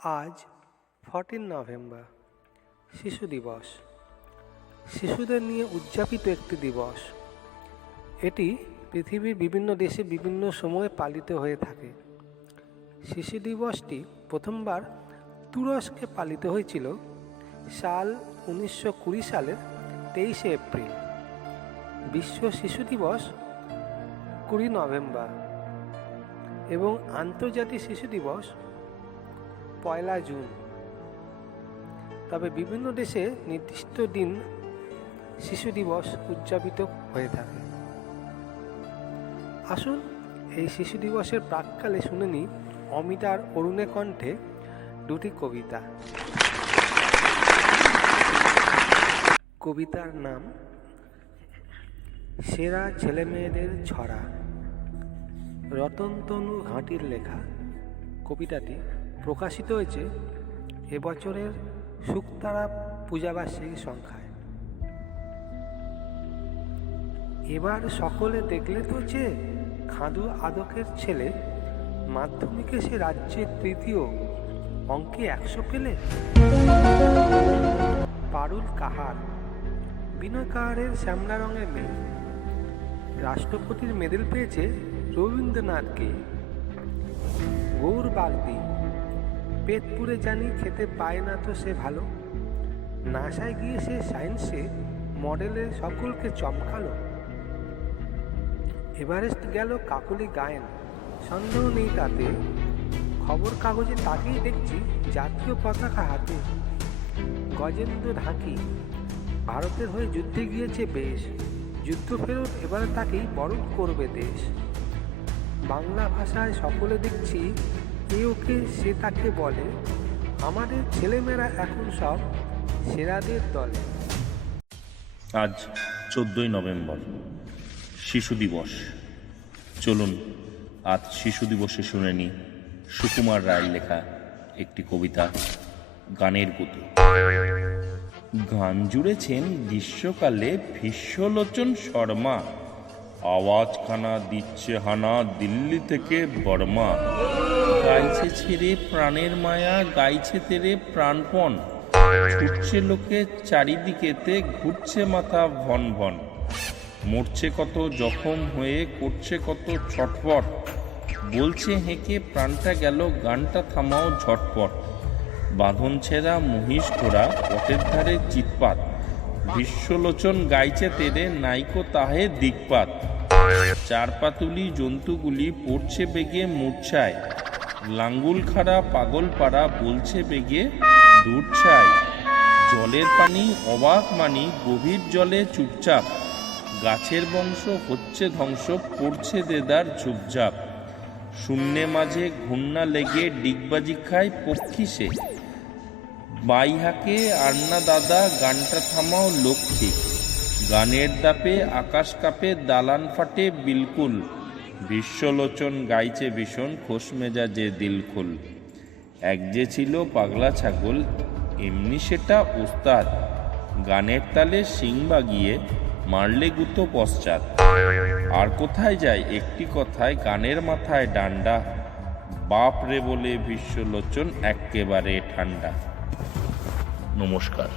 আজ 14 নভেম্বর শিশু দিবস। শিশুদের নিয়ে উদযাপিত একটি দিবস। এটি পৃথিবীর বিভিন্ন দেশে বিভিন্ন সময়ে পালিত হয়ে থাকে। শিশু দিবসটি প্রথমবার তুরস্কে পালিত হয়েছিল সাল 1920 সালের 23 এপ্রিল। বিশ্ব শিশু দিবস 20 নভেম্বর এবং আন্তর্জাতিক শিশু দিবস 1 জুন। তবে বিভিন্ন দেশে নির্দিষ্ট দিন শিশু দিবস উদযাপিত হয়ে থাকে। আসুন এই শিশু দিবসের প্রাক্কালে শুনে নিই অমিতার অরুণের কণ্ঠে দুটি কবিতা। কবিতার নাম সেরা ছেলেমেয়েদের ছড়া। রতনতনু ঘাঁটির লেখা কবিতাটি প্রকাশিত হয়েছে এবছরের শুকতারা পূজাবার্ষিকী সংখ্যায়। এবার সকলে দেখলে তো যে খাদু আদকের ছেলে মাধ্যমিকে সে রাজ্যের তৃতীয়, অঙ্কে 100 পেলে। পারুল কাহার, বিনয় কাহারের শ্যামলা রঙের মেয়ে, রাষ্ট্রপতির মেডেল পেয়েছে রবীন্দ্রনাথকে। গৌর বাগদি, পেট পুড়ে জানি খেতে পায় না তো সে ভালো, নাসায় গিয়ে সে সায়েন্সে মডেলে সকলকে চমকালো। এভারেস্ট গেল কাকলি গায়েন, সন্দেহ নেই তাতে, খবর কাগজে তাকেই দেখছি জাতীয় পতাকা হাতে। গজেন্দ্র ঢাকি, ভারতের হয়ে যুদ্ধে গিয়েছে বেশ, যুদ্ধ ফেরত এবারে তাকেই বরণ করবে দেশ। বাংলা ভাষায় সকলে দেখছি এ ওকে সে তাকে বলে, আমাদের ছেলেমেয়েরা এখন সব সেরাদের দলে। আজ 14 নভেম্বর শিশু দিবস। চলুন আজ শিশু দিবসে শুনে নিই সুকুমার রায়ের লেখা একটি কবিতা, গানের গুতো। গান জুড়েছেন গ্রীষ্মকালে ভীষ্মলোচন শর্মা, আওয়াজখানা দিচ্ছে হানা দিল্লি থেকে বর্মা। গাইছে ছেড়ে প্রাণের মায়া, গাইছে তেরে প্রাণপণ, ছুটছে লোকে চারিদিকেতে, ঘুরছে মাথা ভন ভন। মরছে কত জখম হয়ে, করছে কত ছটফট, বলছে হেঁকে প্রাণটা গেল, গানটা থামাও ঝটপট। বাঁধন ছেঁড়া মহিষ ঘোড়া, পথের ধারে চিৎপাত, ভীষ্মলোচন গাইছে তেরে, নাইকো তাহে দিকপাত। চারপাতুলি জন্তুগুলি পড়ছে বেগে মূর্ছায়, লাঙ্গুল খাড়া পাগল পাড়া, বলছে বেগে দূর ছায়। জলের পানি অবাক মানি, গভীর জলে চুপচাপ, গাছের বংশ হচ্ছে ধ্বংস, পড়ছে দেদার ঝুপঝাপ। শূন্যে মাঝে ঘূর্ণা লেগে ডিগবাজি খায় পক্ষী সে, বাইহাকে আন্না দাদা গানটা থামাও লক্ষ্মী। গানের দাপে আকাশ কাঁপে, দালান ফাটে বিলকুল, ভীষ্মলোচন গাইছে ভীষণ, খোশ মেজাজে দিলখুল। এক যে ছিল পাগলা ছাগল, এমনি সেটা উস্তাদ, গানের তালে শিং বাগিয়ে মারলে গুতো পশ্চাৎ। আর কোথায় যায় একটি কথায়, গানের মাথায় ডান্ডা, বাপ রে বলে ভীষ্মলোচন এক্কেবারে ঠান্ডা। নমস্কার।